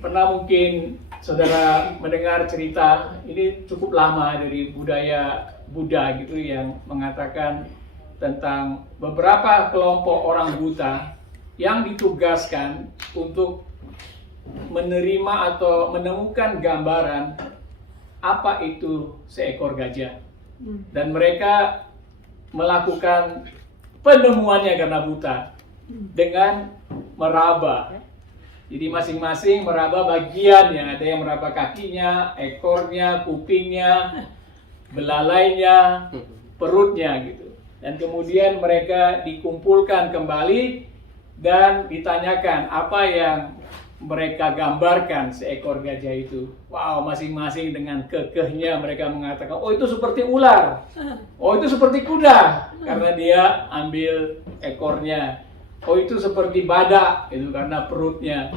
Pernah mungkin saudara mendengar cerita ini cukup lama dari budaya Buddha gitu yang mengatakan tentang beberapa kelompok orang buta yang ditugaskan untuk menerima atau menemukan gambaran apa itu seekor gajah. Dan mereka melakukan penemuannya karena buta dengan meraba. Jadi masing-masing meraba bagiannya, ada yang meraba kakinya, ekornya, kupingnya, belalainya, perutnya gitu. Dan kemudian mereka dikumpulkan kembali dan ditanyakan apa yang mereka gambarkan seekor gajah itu. Wow, masing-masing dengan kekehnya mereka mengatakan, oh itu seperti ular, oh itu seperti kuda, karena dia ambil ekornya. Oh itu seperti badak, itu karena perutnya.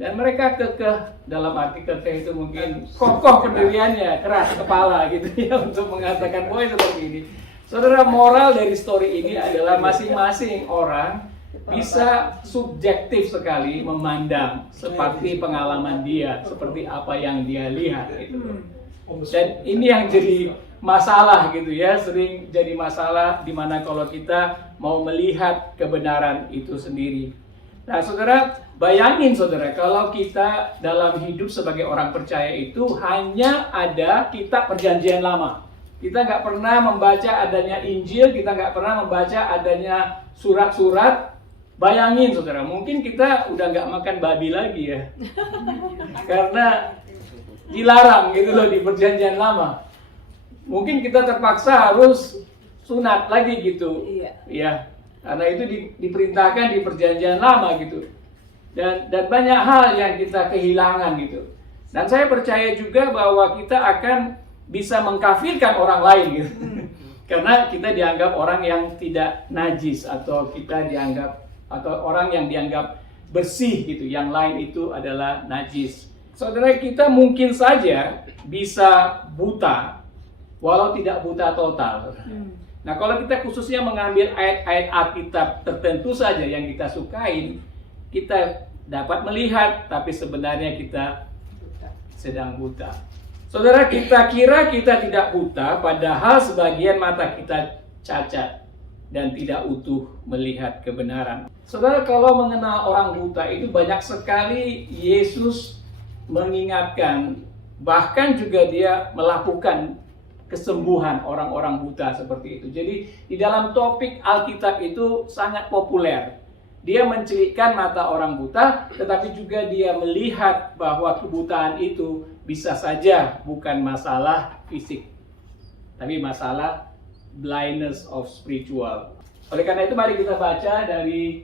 Dan mereka kekeh, dalam arti kekeh itu mungkin kokoh pendiriannya, keras kepala gitu ya, untuk mengatakan bahwa seperti ini. Saudara, moral dari story ini adalah masing-masing orang bisa subjektif sekali memandang seperti pengalaman dia, seperti apa yang dia lihat itu. Dan ini yang jadi masalah gitu ya, sering jadi masalah di mana kalau kita mau melihat kebenaran itu sendiri. Nah, saudara, bayangin saudara, kalau kita dalam hidup sebagai orang percaya itu hanya ada kitab perjanjian lama. Kita nggak pernah membaca adanya Injil, kita nggak pernah membaca adanya surat-surat. Bayangin saudara, mungkin kita udah nggak makan babi lagi ya. Karena dilarang gitu loh di perjanjian lama. Mungkin kita terpaksa harus sunat lagi gitu. Ya, karena itu diperintahkan di perjanjian lama gitu. Dan banyak hal yang kita kehilangan gitu. Dan saya percaya juga bahwa kita akan bisa mengkafirkan orang lain gitu. Karena kita dianggap orang yang tidak najis, atau kita dianggap, atau orang yang dianggap bersih gitu, yang lain itu adalah najis. Saudara, kita mungkin saja bisa buta, walau tidak buta total. Nah, kalau kita khususnya mengambil ayat-ayat Alkitab tertentu saja yang kita sukain, kita dapat melihat, tapi sebenarnya kita sedang buta. Saudara, kita kira kita tidak buta, padahal sebagian mata kita cacat dan tidak utuh melihat kebenaran. Saudara, kalau mengenal orang buta itu banyak sekali Yesus mengingatkan, bahkan juga dia melakukan kesembuhan orang-orang buta seperti itu. Jadi di dalam topik Alkitab itu sangat populer. Dia mencelikkan mata orang buta, tetapi juga dia melihat bahwa kebutaan itu bisa saja bukan masalah fisik, tapi masalah blindness of spiritual. Oleh karena itu mari kita baca dari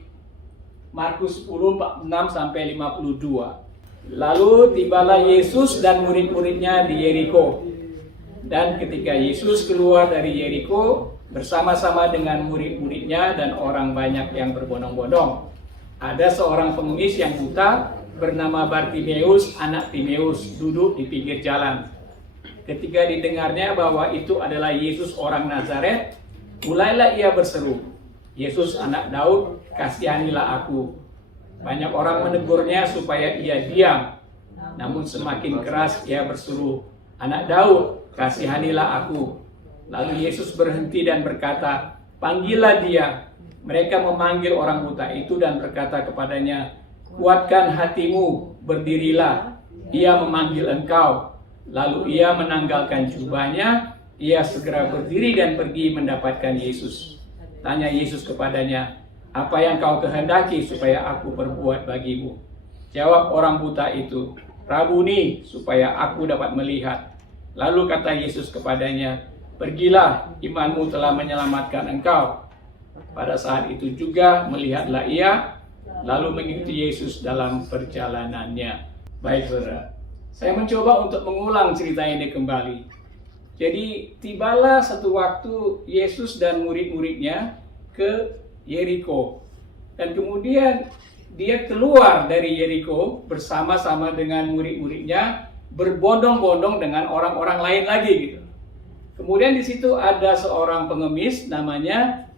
Markus 10, 46 sampai 52. Lalu tibalah Yesus dan murid-muridnya di Yeriko. Dan ketika Yesus keluar dari Yeriko bersama-sama dengan murid-muridnya dan orang banyak yang berbondong-bondong, ada seorang pengemis yang buta bernama Bartimeus, anak Timeus, duduk di pinggir jalan. Ketika didengarnya bahwa itu adalah Yesus orang Nazaret, mulailah ia berseru, "Yesus anak Daud, kasihanilah aku." Banyak orang menegurnya supaya ia diam, namun semakin keras ia berseru, "Anak Daud, kasihanilah aku." Lalu Yesus berhenti dan berkata, "Panggillah dia." Mereka memanggil orang buta itu dan berkata kepadanya, "Kuatkan hatimu, berdirilah, ia memanggil engkau." Lalu ia menanggalkan jubahnya, ia segera berdiri dan pergi mendapatkan Yesus. Tanya Yesus kepadanya, "Apa yang kau kehendaki supaya aku perbuat bagimu?" Jawab orang buta itu, "Rabuni, supaya aku dapat melihat." Lalu kata Yesus kepadanya, "Pergilah, imanmu telah menyelamatkan engkau." Pada saat itu juga melihatlah ia, lalu mengikuti Yesus dalam perjalanannya. Baik saudara, saya mencoba untuk mengulang cerita ini kembali. Jadi tibalah satu waktu Yesus dan murid-muridnya ke Yeriko. Dan kemudian dia keluar dari Yeriko bersama-sama dengan murid-muridnya, berbondong-bondong dengan orang-orang lain lagi gitu. Kemudian di situ ada seorang pengemis namanya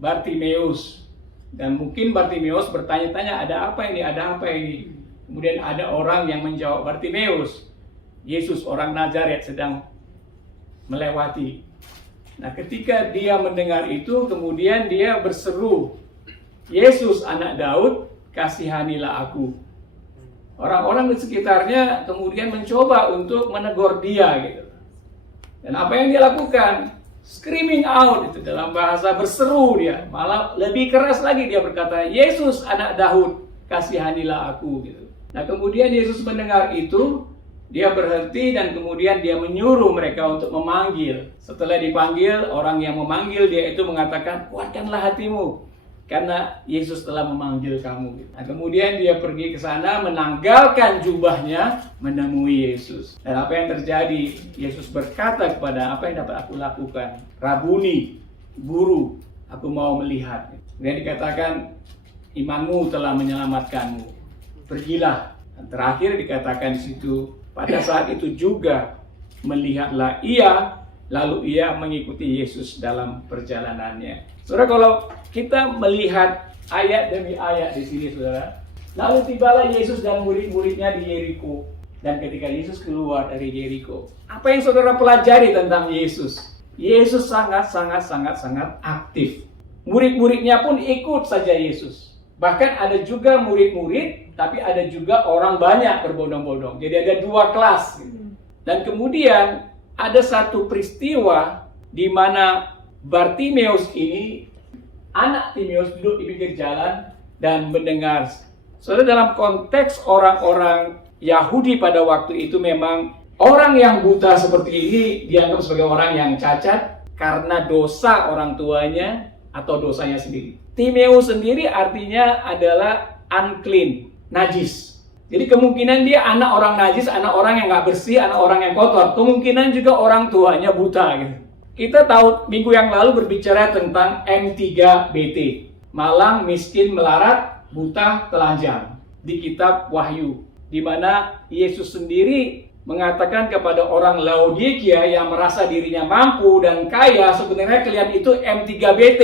Bartimeus. Dan mungkin Bartimeus bertanya-tanya, ada apa ini? Kemudian ada orang yang menjawab Bartimeus, Yesus orang Nazaret sedang melewati. Nah, ketika dia mendengar itu, kemudian dia berseru, Yesus anak Daud, kasihanilah aku. Orang-orang di sekitarnya kemudian mencoba untuk menegur dia gitu. Dan apa yang dia lakukan? Screaming out, itu dalam bahasa berseru dia. Malah lebih keras lagi dia berkata, Yesus anak Daud, kasihanilah aku gitu. Nah, kemudian Yesus mendengar itu, dia berhenti dan kemudian dia menyuruh mereka untuk memanggil. Setelah dipanggil, orang yang memanggil dia itu mengatakan, kuatkanlah hatimu, karena Yesus telah memanggil kamu. Nah, kemudian dia pergi ke sana, menanggalkan jubahnya, menemui Yesus. Dan apa yang terjadi? Yesus berkata kepada, apa yang dapat aku lakukan? Rabuni, guru, aku mau melihat. Kemudian dikatakan, imanmu telah menyelamatkanmu. Pergilah. Dan terakhir dikatakan di situ, pada saat itu juga melihatlah ia, lalu ia mengikuti Yesus dalam perjalanannya. Saudara, kalau kita melihat ayat demi ayat di sini, saudara, lalu tibalah Yesus dan murid-muridnya di Yeriko. Dan ketika Yesus keluar dari Yeriko, apa yang saudara pelajari tentang Yesus? Yesus sangat aktif. Murid-muridnya pun ikut saja Yesus. Bahkan ada juga murid-murid, tapi ada juga orang banyak berbondong-bondong. Jadi ada dua kelas. Dan kemudian ada satu peristiwa di mana Bartimeus ini, anak Timeus, duduk di pinggir jalan dan mendengar. Saudara, dalam konteks orang-orang Yahudi pada waktu itu, memang orang yang buta seperti ini dianggap sebagai orang yang cacat karena dosa orang tuanya atau dosanya sendiri. Timeus sendiri artinya adalah unclean, najis. Jadi kemungkinan dia anak orang najis, anak orang yang nggak bersih, anak orang yang kotor. Kemungkinan juga orang tuanya buta gitu. Kita tahu minggu yang lalu berbicara tentang M3BT. Malang, miskin, melarat, buta, telanjang. Di kitab Wahyu. Di mana Yesus sendiri mengatakan kepada orang Laodikia yang merasa dirinya mampu dan kaya, sebenarnya kalian itu M3BT.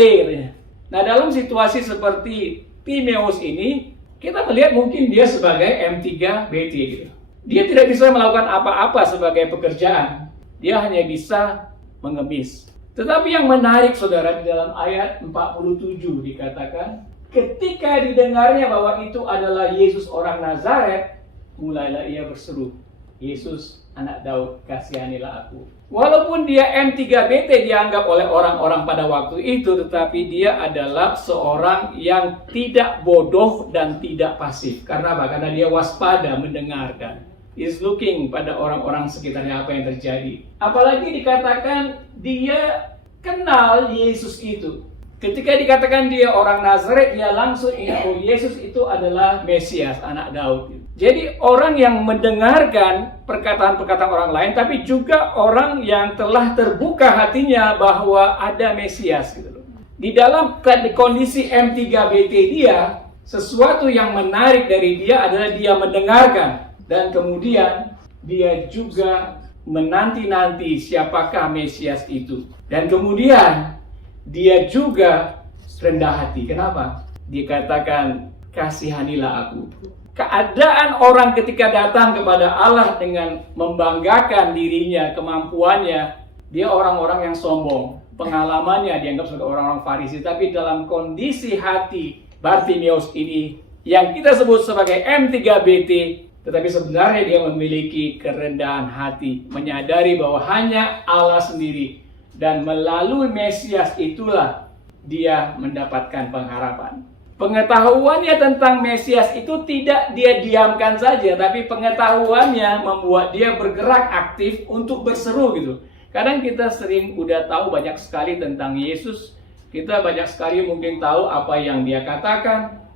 Nah, dalam situasi seperti Timeus ini, kita melihat mungkin dia sebagai M3BT gitu. Dia tidak bisa melakukan apa-apa sebagai pekerjaan. Dia hanya bisa mengemis. Tetapi yang menarik, saudara, di dalam ayat 47 dikatakan, ketika didengarnya bahwa itu adalah Yesus orang Nazaret, mulailah ia berseru, Yesus anak Daud, kasihanilah aku. Walaupun dia M3BT dianggap oleh orang-orang pada waktu itu, tetapi dia adalah seorang yang tidak bodoh dan tidak pasif. Karena apa? Karena dia waspada mendengarkan. Is looking pada orang-orang sekitarnya apa yang terjadi. Apalagi dikatakan dia kenal Yesus itu. Ketika dikatakan dia orang Nazaret, dia langsung ingat, oh, Yesus itu adalah Mesias, anak Daud. Jadi orang yang mendengarkan perkataan-perkataan orang lain, tapi juga orang yang telah terbuka hatinya bahwa ada Mesias. Gitu. Di dalam kondisi M3BT dia, sesuatu yang menarik dari dia adalah dia mendengarkan. Dan kemudian dia juga menanti-nanti siapakah Mesias itu. Dan kemudian dia juga rendah hati. Kenapa? Dikatakan, kasihanilah aku. Keadaan orang ketika datang kepada Allah dengan membanggakan dirinya, kemampuannya, dia orang-orang yang sombong. Pengalamannya dianggap sebagai orang-orang Farisi. Tapi dalam kondisi hati Bartimeus ini, yang kita sebut sebagai M3BT, tetapi sebenarnya dia memiliki kerendahan hati, menyadari bahwa hanya Allah sendiri, dan melalui Mesias itulah dia mendapatkan pengharapan. Pengetahuannya tentang Mesias itu tidak dia diamkan saja, tapi pengetahuannya membuat dia bergerak aktif untuk berseru gitu. Kadang kita sering udah tahu banyak sekali tentang Yesus, kita banyak sekali mungkin tahu apa yang dia katakan,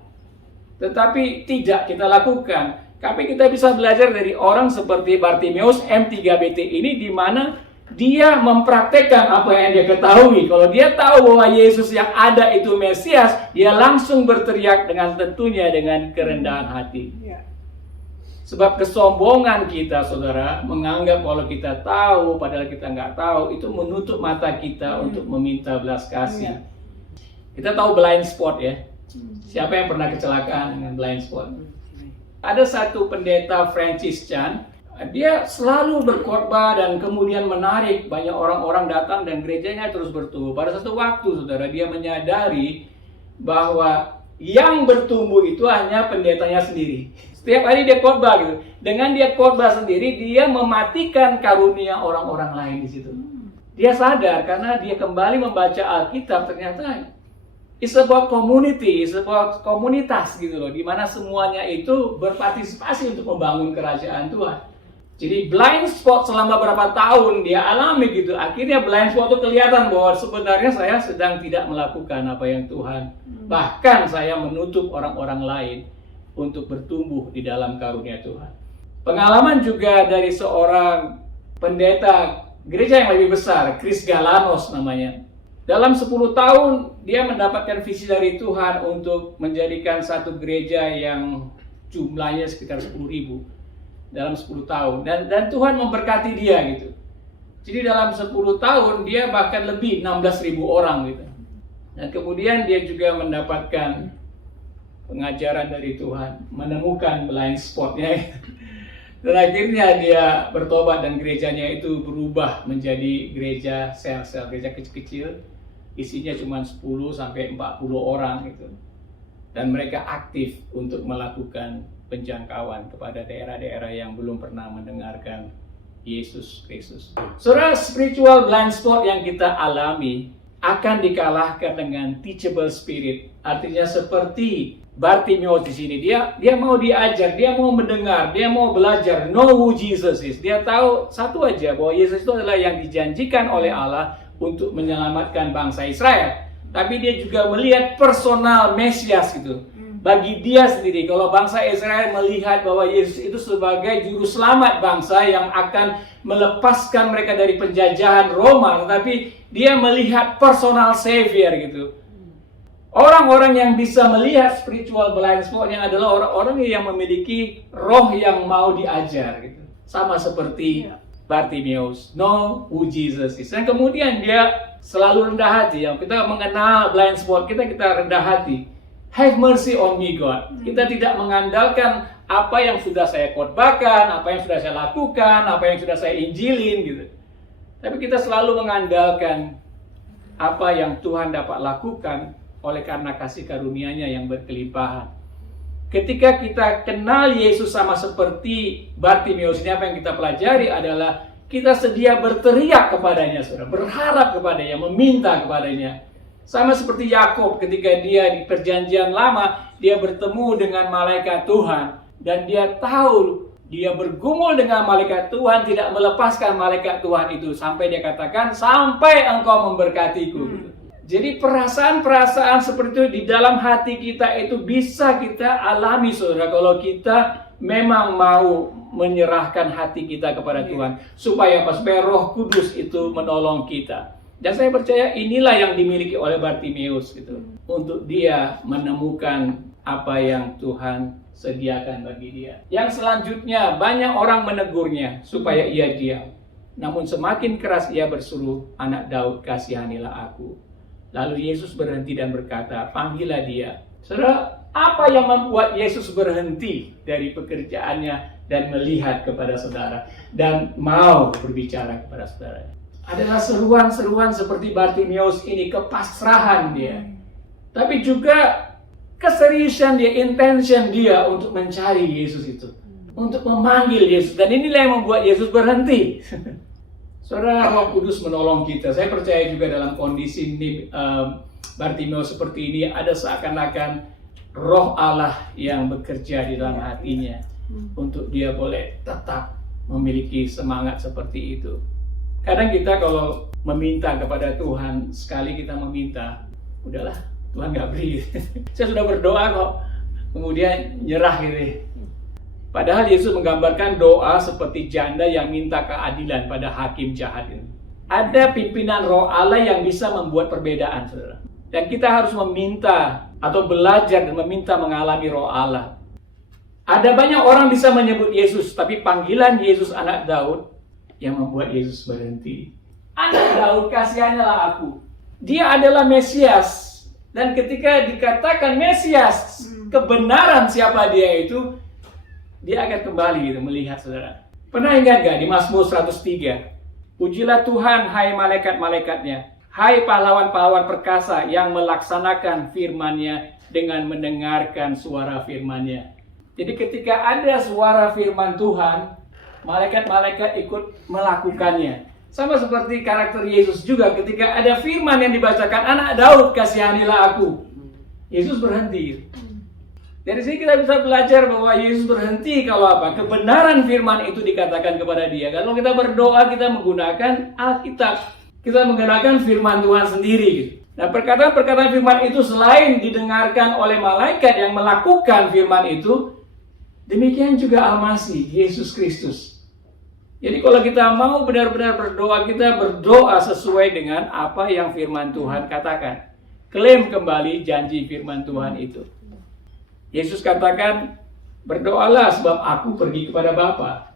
tetapi tidak kita lakukan. Tapi kita bisa belajar dari orang seperti Bartimeus M3BT ini, di mana dia mempraktekkan apa yang dia ketahui. Kalau dia tahu bahwa Yesus yang ada itu Mesias, dia langsung berteriak dengan tentunya dengan kerendahan hati. Sebab kesombongan kita, saudara, menganggap kalau kita tahu, padahal kita nggak tahu, itu menutup mata kita untuk meminta belas kasih. Kita tahu blind spot ya. Siapa yang pernah kecelakaan dengan blind spot? Ada satu pendeta Francis Chan, dia selalu berkhotbah dan kemudian menarik banyak orang-orang datang dan gerejanya terus bertumbuh. Pada satu waktu, saudara, dia menyadari bahwa yang bertumbuh itu hanya pendetanya sendiri. Setiap hari dia khotbah gitu. Dengan dia khotbah sendiri, dia mematikan karunia orang-orang lain di situ. Dia sadar karena dia kembali membaca Alkitab, ternyata it's about community, it's about komunitas gitu loh, di mana semuanya itu berpartisipasi untuk membangun kerajaan Tuhan. Jadi blind spot selama berapa tahun dia alami gitu. Akhirnya blind spot itu kelihatan bahwa sebenarnya saya sedang tidak melakukan apa yang Tuhan. Bahkan saya menutup orang-orang lain untuk bertumbuh di dalam karunia Tuhan. Pengalaman juga dari seorang pendeta gereja yang lebih besar, Chris Galanos namanya. Dalam 10 tahun, dia mendapatkan visi dari Tuhan untuk menjadikan satu gereja yang jumlahnya sekitar 10.000 dalam 10 tahun. Dan Tuhan memberkati dia gitu. Jadi dalam 10 tahun, dia bahkan lebih 16.000 orang gitu. Dan kemudian dia juga mendapatkan pengajaran dari Tuhan, menemukan blind spotnya. Dan akhirnya dia bertobat dan gerejanya itu berubah menjadi gereja sel-sel, gereja kecil-kecil. Isinya cuma 10 sampai 40 orang gitu. Dan mereka aktif untuk melakukan penjangkauan kepada daerah-daerah yang belum pernah mendengarkan Yesus Kristus. Saudara, spiritual blind spot yang kita alami akan dikalahkan dengan teachable spirit. Artinya seperti Bartimeus di sini, dia mau diajar, dia mau mendengar, dia mau belajar, know who Jesus is. Dia tahu satu aja, bahwa Yesus itu adalah yang dijanjikan oleh Allah untuk menyelamatkan bangsa Israel. Tapi dia juga melihat personal Mesias gitu. Bagi dia sendiri, kalau bangsa Israel melihat bahwa Yesus itu sebagai juru selamat bangsa yang akan melepaskan mereka dari penjajahan Roma, tetapi dia melihat personal savior gitu. Orang-orang yang bisa melihat spiritual blind spot-nya adalah orang-orang yang memiliki roh yang mau diajar gitu. Sama seperti Bartimeus, know who Jesus is. Dan kemudian dia selalu rendah hati. Yang kita mengenal blind spot kita rendah hati. Have mercy on me, God. Kita tidak mengandalkan apa yang sudah saya khotbahkan, apa yang sudah saya lakukan, apa yang sudah saya injilin gitu. Tapi kita selalu mengandalkan apa yang Tuhan dapat lakukan oleh karena kasih karunia-Nya yang berkelimpahan. Ketika kita kenal Yesus sama seperti Bartimeus ini, apa yang kita pelajari adalah kita sedia berteriak kepadanya, saudara, berharap kepadanya, meminta kepadanya. Sama seperti Yakub ketika dia di perjanjian lama, dia bertemu dengan malaikat Tuhan. Dan dia tahu, dia bergumul dengan malaikat Tuhan, tidak melepaskan malaikat Tuhan itu. Sampai dia katakan, sampai engkau memberkatiku. Jadi perasaan-perasaan seperti itu di dalam hati kita itu bisa kita alami, saudara, kalau kita memang mau menyerahkan hati kita kepada Tuhan. Supaya Roh Kudus itu menolong kita. Dan saya percaya inilah yang dimiliki oleh Bartimeus gitu, untuk dia menemukan apa yang Tuhan sediakan bagi dia. Yang selanjutnya, banyak orang menegurnya supaya ia diam. Namun semakin keras ia berseru, "Anak Daud, kasihanilah aku." Lalu Yesus berhenti dan berkata, "Panggillah dia." Saudara, apa yang membuat Yesus berhenti dari pekerjaannya dan melihat kepada saudara dan mau berbicara kepada saudara? Adalah seruan-seruan seperti Bartimeus ini, kepasrahan dia. Tapi juga keseriusan dia, intention dia untuk mencari Yesus itu. Untuk memanggil Yesus. Dan inilah yang membuat Yesus berhenti. Saudara, Roh Kudus menolong kita. Saya percaya juga dalam kondisi ini, Bartimeus seperti ini, ada seakan-akan Roh Allah yang bekerja di dalam hatinya. Untuk dia boleh tetap memiliki semangat seperti itu. Kadang kita kalau meminta kepada Tuhan, sekali kita meminta, udahlah, Tuhan nggak beri. Saya sudah berdoa kok, kemudian nyerah gitu. Padahal Yesus menggambarkan doa seperti janda yang minta keadilan pada hakim jahat itu. Ada pimpinan Roh Allah yang bisa membuat perbedaan, saudara. Dan kita harus meminta atau belajar dan meminta mengalami Roh Allah. Ada banyak orang bisa menyebut Yesus, tapi panggilan Yesus anak Daud yang membuat Yesus berhenti. Anak Daud, kasihanilah aku. Dia adalah Mesias. Dan ketika dikatakan Mesias, kebenaran siapa dia itu, dia akan kembali gitu melihat saudara. Pernah ingat gak di Mazmur 103? Pujilah Tuhan, hai malaikat-malaikatnya, hai pahlawan-pahlawan perkasa yang melaksanakan firman-Nya dengan mendengarkan suara firman-Nya. Jadi ketika ada suara firman Tuhan, malaikat-malaikat ikut melakukannya. Sama seperti karakter Yesus juga, ketika ada firman yang dibacakan, anak Daud kasihanilah aku, Yesus berhenti. Dari sini kita bisa belajar bahwa Yesus berhenti kalau apa? Kebenaran firman itu dikatakan kepada dia. Kalau kita berdoa, kita menggunakan Alkitab. Kita menggunakan firman Tuhan sendiri. Nah, perkataan-perkataan firman itu selain didengarkan oleh malaikat yang melakukan firman itu, demikian juga Al-Masih, Yesus Kristus. Jadi kalau kita mau benar-benar berdoa, kita berdoa sesuai dengan apa yang firman Tuhan katakan. Klaim kembali janji firman Tuhan itu. Yesus katakan, berdoalah sebab aku pergi kepada Bapa.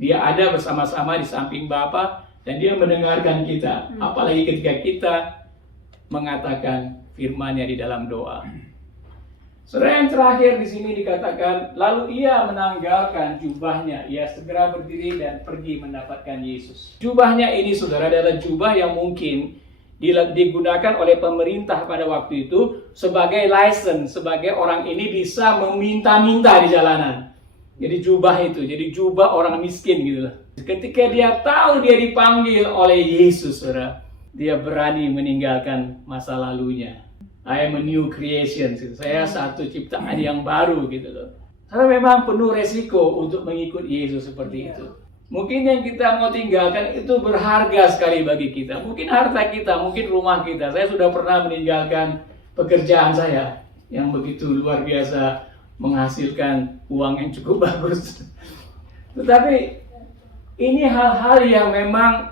Dia ada bersama-sama di samping Bapa dan dia mendengarkan kita. Apalagi ketika kita mengatakan firman-Nya di dalam doa. Saudara, yang terakhir di sini dikatakan, lalu ia menanggalkan jubahnya. Ia segera berdiri dan pergi mendapatkan Yesus. Jubahnya ini, saudara, adalah jubah yang mungkin digunakan oleh pemerintah pada waktu itu sebagai license, sebagai orang ini bisa meminta-minta di jalanan. Jadi jubah itu, jadi jubah orang miskin gitu. Ketika dia tahu dia dipanggil oleh Yesus, saudara, dia berani meninggalkan masa lalunya. I am a new creation, gitu. Saya satu ciptaan yang baru gitu loh. Karena memang penuh resiko untuk mengikut Yesus seperti itu. Mungkin yang kita mau tinggalkan itu berharga sekali bagi kita. Mungkin harta kita, mungkin rumah kita. Saya sudah pernah meninggalkan pekerjaan saya yang begitu luar biasa menghasilkan uang yang cukup bagus. Tetapi ini hal-hal yang memang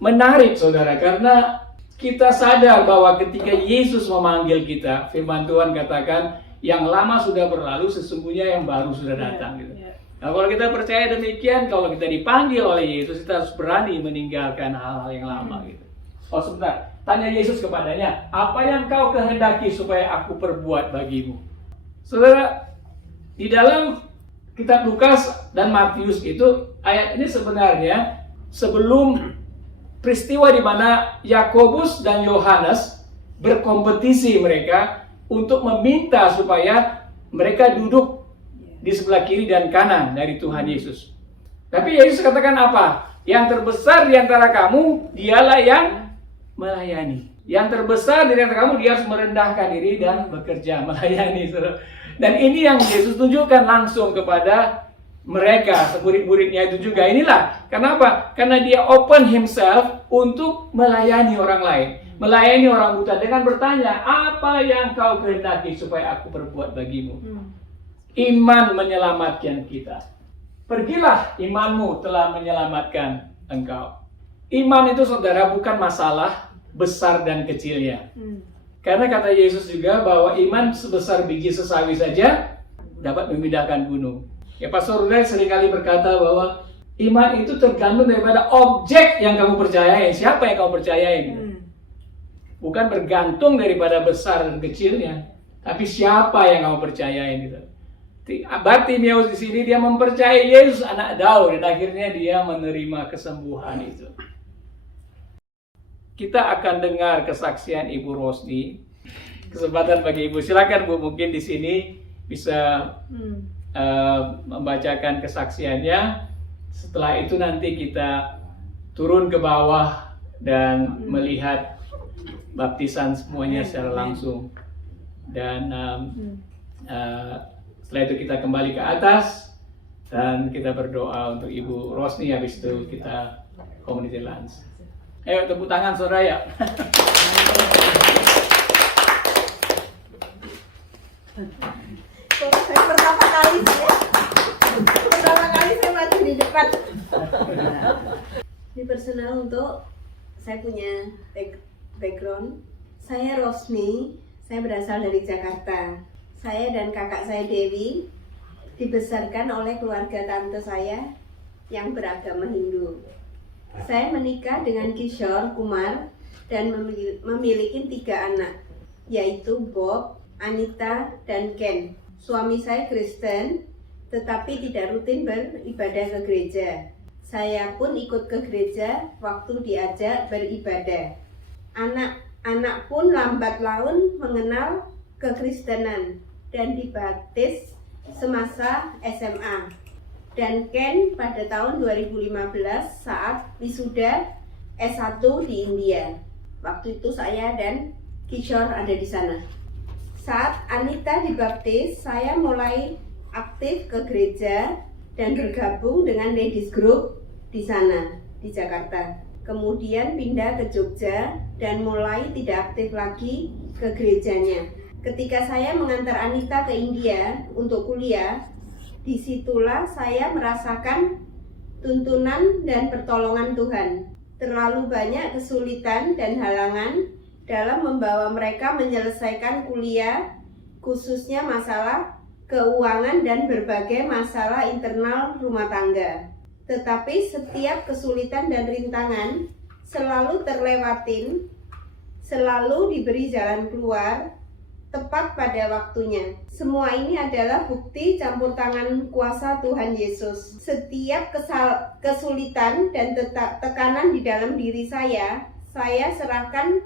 menarik, saudara, karena kita sadar bahwa ketika Yesus memanggil kita, firman Tuhan katakan, yang lama sudah berlalu, sesungguhnya yang baru sudah datang. Gitu. Nah, kalau kita percaya demikian, kalau kita dipanggil oleh Yesus, kita harus berani meninggalkan hal-hal yang lama. Gitu. Oh sebentar, tanya Yesus kepadanya, apa yang kau kehendaki supaya aku perbuat bagimu? Saudara, di dalam kitab Lukas dan Matius itu, ayat ini sebenarnya sebelum peristiwa di mana Yakobus dan Yohanes berkompetisi mereka untuk meminta supaya mereka duduk di sebelah kiri dan kanan dari Tuhan Yesus. Tapi Yesus katakan apa? Yang terbesar di antara kamu, dialah yang melayani. Yang terbesar di antara kamu, dia harus merendahkan diri dan bekerja, melayani. Dan ini yang Yesus tunjukkan langsung kepada mereka, murid-muridnya itu juga. Inilah, kenapa? Karena dia open himself untuk melayani orang lain. Melayani orang buta dengan bertanya, apa yang kau kehendaki supaya aku perbuat bagimu? Iman menyelamatkan kita. Pergilah, imanmu telah menyelamatkan engkau. Iman itu, saudara, bukan masalah besar dan kecilnya. Karena kata Yesus juga bahwa iman sebesar biji sesawi saja dapat memindahkan gunung. Ya, Pastor Rudolf seringkali berkata bahwa iman itu tergantung daripada objek yang kamu percayai. Siapa yang kamu percayai? Bukan bergantung daripada besar dan kecilnya, tapi siapa yang kamu percayai gitu. Bartimeus di sini dia mempercayai Yesus anak Daud dan akhirnya dia menerima kesembuhan itu. Kita akan dengar kesaksian Ibu Rosni. Kesempatan bagi Ibu, silakan Bu, mungkin di sini bisa membacakan kesaksiannya. Setelah itu nanti kita turun ke bawah dan melihat baptisan semuanya secara langsung. Dan setelah itu kita kembali ke atas dan kita berdoa untuk Ibu Rosni. Habis itu kita community lunch. Ayo tepuk tangan saudara ya. Saya pertama kali saya maju di depan. Ini personal untuk saya punya background. Saya Rosni, saya berasal dari Jakarta. Saya dan kakak saya Dewi dibesarkan oleh keluarga tante saya yang beragama Hindu. Saya menikah dengan Kishore Kumar dan memiliki 3 anak, yaitu Bob, Anita, dan Ken. Suami saya Kristen, tetapi tidak rutin beribadah ke gereja. Saya pun ikut ke gereja waktu diajak beribadah. Anak-anak pun lambat laun mengenal kekristenan dan dibaptis semasa SMA. Dan Ken pada tahun 2015 saat wisuda S1 di India. Waktu itu saya dan Kishore ada di sana. Saat Anita dibaptis, saya mulai aktif ke gereja dan bergabung dengan ladies group di sana, di Jakarta. Kemudian pindah ke Jogja dan mulai tidak aktif lagi ke gerejanya. Ketika saya mengantar Anita ke India untuk kuliah, disitulah saya merasakan tuntunan dan pertolongan Tuhan. Terlalu banyak kesulitan dan halangan dalam membawa mereka menyelesaikan kuliah, khususnya masalah keuangan dan berbagai masalah internal rumah tangga. Tetapi setiap kesulitan dan rintangan selalu terlewatin, selalu diberi jalan keluar tepat pada waktunya. Semua ini adalah bukti campur tangan kuasa Tuhan Yesus. Setiap kesulitan dan tekanan di dalam diri saya serahkan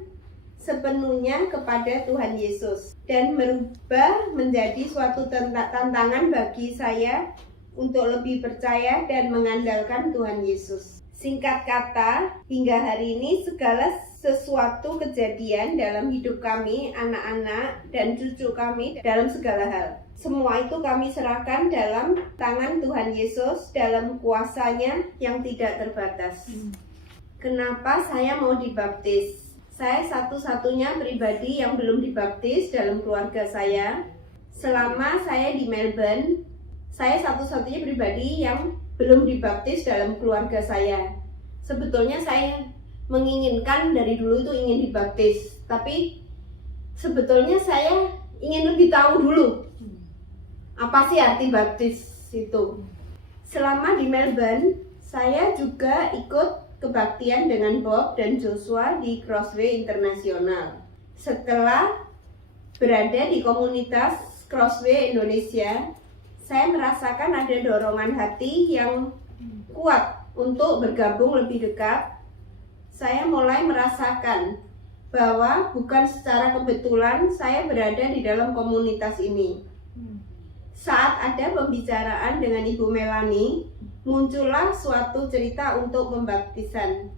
sepenuhnya kepada Tuhan Yesus dan merubah menjadi suatu tantangan bagi saya untuk lebih percaya dan mengandalkan Tuhan Yesus. Singkat kata, hingga hari ini segala sesuatu kejadian dalam hidup kami, anak-anak dan cucu kami dalam segala hal. Semua itu kami serahkan dalam tangan Tuhan Yesus dalam kuasa-Nya yang tidak terbatas. Kenapa saya mau dibaptis? Saya satu-satunya pribadi yang belum dibaptis dalam keluarga saya. Selama saya di Melbourne, saya satu-satunya pribadi yang belum dibaptis dalam keluarga saya. Sebetulnya saya menginginkan dari dulu itu ingin dibaptis, tapi sebetulnya saya ingin lebih tahu dulu apa sih arti baptis itu. Selama di Melbourne, saya juga ikut kebaktian dengan Bob dan Joshua di Crossway Internasional. Setelah berada di komunitas Crossway Indonesia, saya merasakan ada dorongan hati yang kuat untuk bergabung lebih dekat. Saya mulai merasakan bahwa bukan secara kebetulan saya berada di dalam komunitas ini. Saat ada pembicaraan dengan Ibu Melanie, muncullah suatu cerita untuk pembaptisan.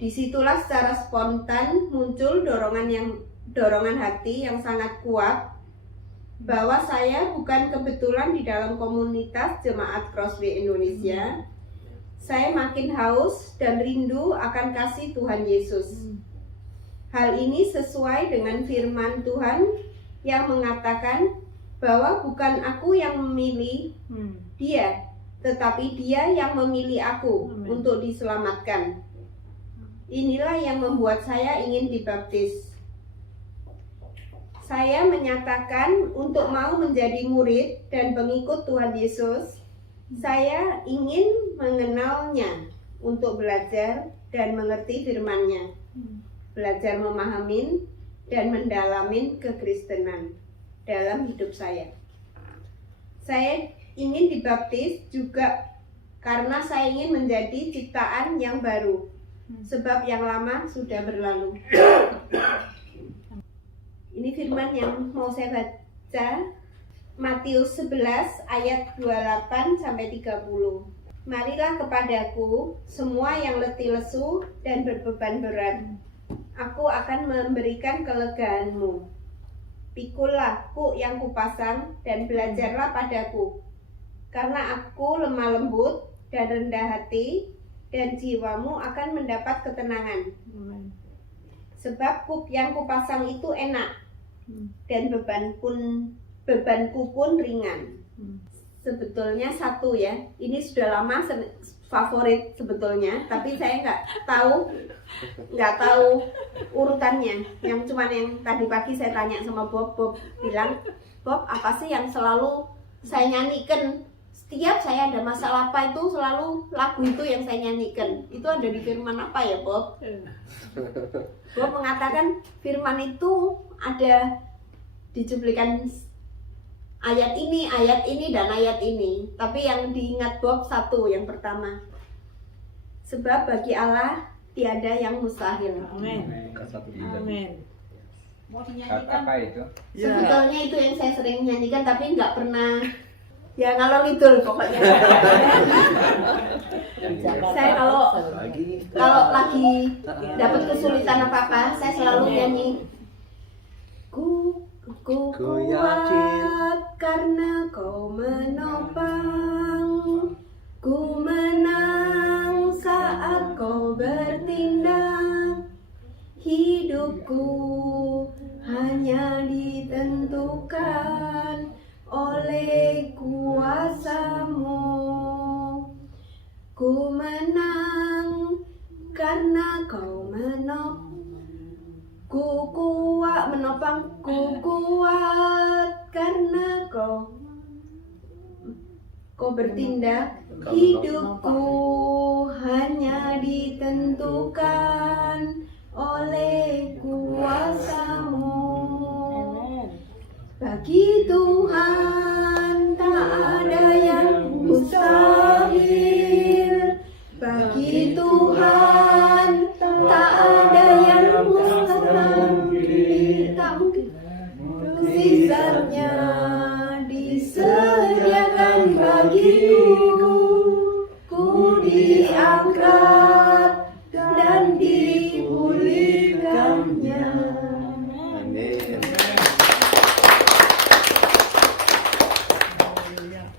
Disitulah secara spontan muncul dorongan hati yang sangat kuat bahwa saya bukan kebetulan di dalam komunitas Jemaat Crossway Indonesia. Saya makin haus dan rindu akan kasih Tuhan Yesus. Hal ini sesuai dengan firman Tuhan yang mengatakan bahwa bukan aku yang memilih dia, tetapi dia yang memilih aku untuk diselamatkan. Inilah yang membuat saya ingin dibaptis. Saya menyatakan untuk mau menjadi murid dan pengikut Tuhan Yesus. Saya ingin mengenalnya untuk belajar dan mengerti firman-Nya, belajar memahami dan mendalami kekristenan dalam hidup saya. Saya ingin dibaptis juga karena saya ingin menjadi ciptaan yang baru, sebab yang lama sudah berlalu. Ini firman yang mau saya baca, Matius 11 ayat 28 sampai 30. Marilah kepadaku semua yang letih lesu dan berbeban berat. Aku akan memberikan kelegaanmu. Pikullah kuk yang kupasang dan belajarlah padaku. Karena aku lemah lembut dan rendah hati, dan jiwamu akan mendapat ketenangan. Sebab kuk yang kupasang itu enak, dan bebanku pun ringan. Sebetulnya satu ya, ini sudah lama favorit sebetulnya, tapi saya nggak tahu urutannya. Yang cuman yang tadi pagi saya tanya sama Bob bilang, Bob apa sih yang selalu saya nyanyikan? Setiap saya ada masalah apa itu selalu lagu itu yang saya nyanyikan. Itu ada di firman apa ya Bob? Bob mengatakan firman itu ada di cuplikan ayat ini dan ayat ini. Tapi yang diingat Bob satu yang pertama. Sebab bagi Allah tiada yang mustahil. Amin. Amin. Apa itu? Sebetulnya itu yang saya sering nyanyikan tapi nggak pernah ya ngalor ngidul pokoknya. Saya kalau lagi dapat kesulitan apa-apa, saya selalu nyanyi. Ku kuat karena kau menopang. Ku menang saat kau bertindak. Hidupku hanya ditentukan oleh kuasa-Mu. Ku menang karena kau menopang. Ku kuat karena kau bertindak. Hidupku hanya ditentukan oleh kuasa-Mu. Bagi Tuhan